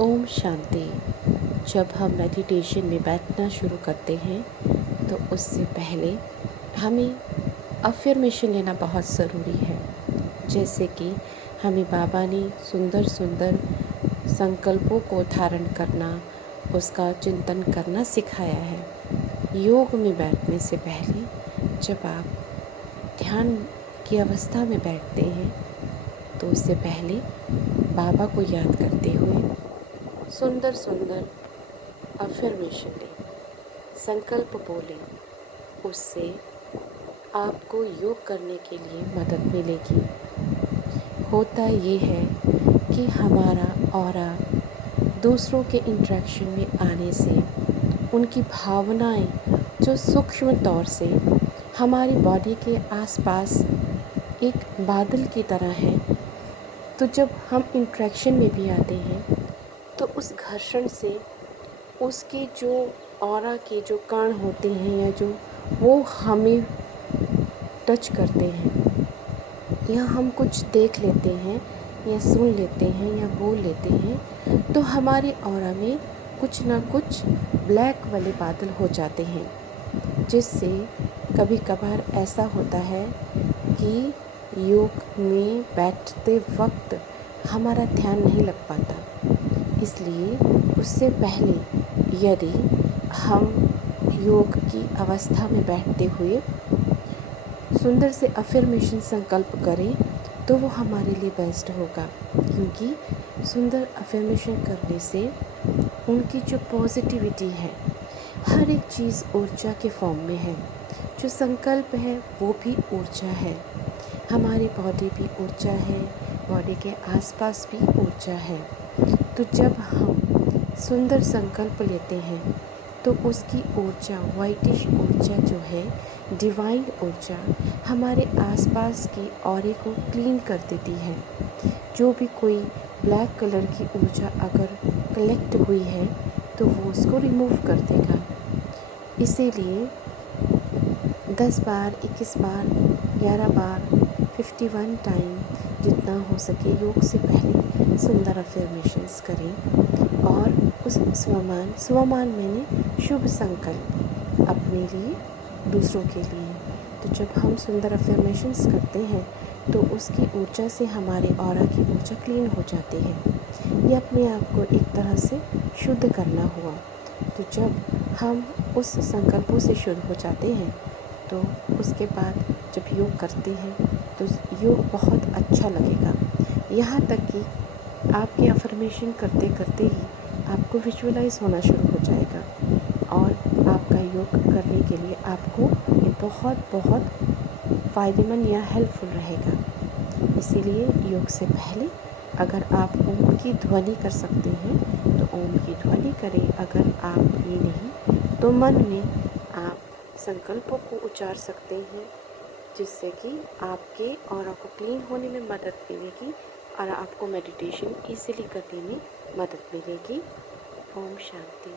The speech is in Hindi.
ओम शांति। जब हम मेडिटेशन में बैठना शुरू करते हैं तो उससे पहले हमें अफ़र्मेशन लेना बहुत ज़रूरी है। जैसे कि हमें बाबा ने सुंदर सुंदर संकल्पों को धारण करना, उसका चिंतन करना सिखाया है। योग में बैठने से पहले जब आप ध्यान की अवस्था में बैठते हैं तो उससे पहले बाबा को याद करते हुए सुंदर सुंदर अफ़र्मेशन लें, संकल्प बोलें। उससे आपको योग करने के लिए मदद मिलेगी। होता ये है कि हमारा ऑरा दूसरों के इंटरेक्शन में आने से उनकी भावनाएं जो सूक्ष्म तौर से हमारी बॉडी के आसपास एक बादल की तरह है, तो जब हम इंटरेक्शन में भी आते हैं तो उस घर्षण से उसके जो ऑरा के जो कण होते हैं या जो वो हमें टच करते हैं या हम कुछ देख लेते हैं या सुन लेते हैं या बोल लेते हैं, तो हमारे ऑरा में कुछ ना कुछ ब्लैक वाले बादल हो जाते हैं, जिससे कभी कभार ऐसा होता है कि योग में बैठते वक्त हमारा ध्यान नहीं लग पाता। इसलिए उससे पहले यदि हम योग की अवस्था में बैठते हुए सुंदर से अफ़र्मेशन संकल्प करें तो वो हमारे लिए बेस्ट होगा, क्योंकि सुंदर अफ़र्मेशन करने से उनकी जो पॉजिटिविटी है, हर एक चीज़ ऊर्जा के फॉर्म में है। जो संकल्प है वो भी ऊर्जा है, हमारी बॉडी भी ऊर्जा है, बॉडी के आसपास भी ऊर्जा है। तो जब हम सुंदर संकल्प लेते हैं तो उसकी ऊर्जा, वाइटिश ऊर्जा जो है, डिवाइन ऊर्जा, हमारे आसपास के ऑरे को क्लीन कर देती है। जो भी कोई ब्लैक कलर की ऊर्जा अगर कलेक्ट हुई है तो वो उसको रिमूव कर देगा। इसीलिए 10 बार, 21 बार, 11 बार, 51 टाइम जितना हो सके योग से पहले सुंदर अफ़र्मेशंस करें। और उस स्वमान मैंने शुभ संकल्प अपने लिए, दूसरों के लिए। तो जब हम सुंदर अफ़र्मेशंस करते हैं तो उसकी ऊर्जा से हमारे ऑरा की ऊर्जा क्लीन हो जाती है। ये अपने आप को एक तरह से शुद्ध करना हुआ। तो जब हम उस संकल्पों से शुद्ध हो जाते हैं तो उसके बाद जब योग करते हैं तो योग बहुत अच्छा लगेगा। यहाँ तक कि आपके अफ़र्मेशन करते करते ही आपको विजुअलाइज़ होना शुरू हो जाएगा और आपका योग करने के लिए आपको ये बहुत बहुत फ़ायदेमंद या हेल्पफुल रहेगा। इसीलिए योग से पहले अगर आप ओम की ध्वनि कर सकते हैं तो ओम की ध्वनि करें। अगर आप ये नहीं तो मन में आप संकल्पों को उच्चार सकते हैं, जिससे कि आपके ऑरा को क्लीन होने में मदद मिलेगी और आपको मेडिटेशन इजीली करने में मदद मिलेगी। ओम शांति।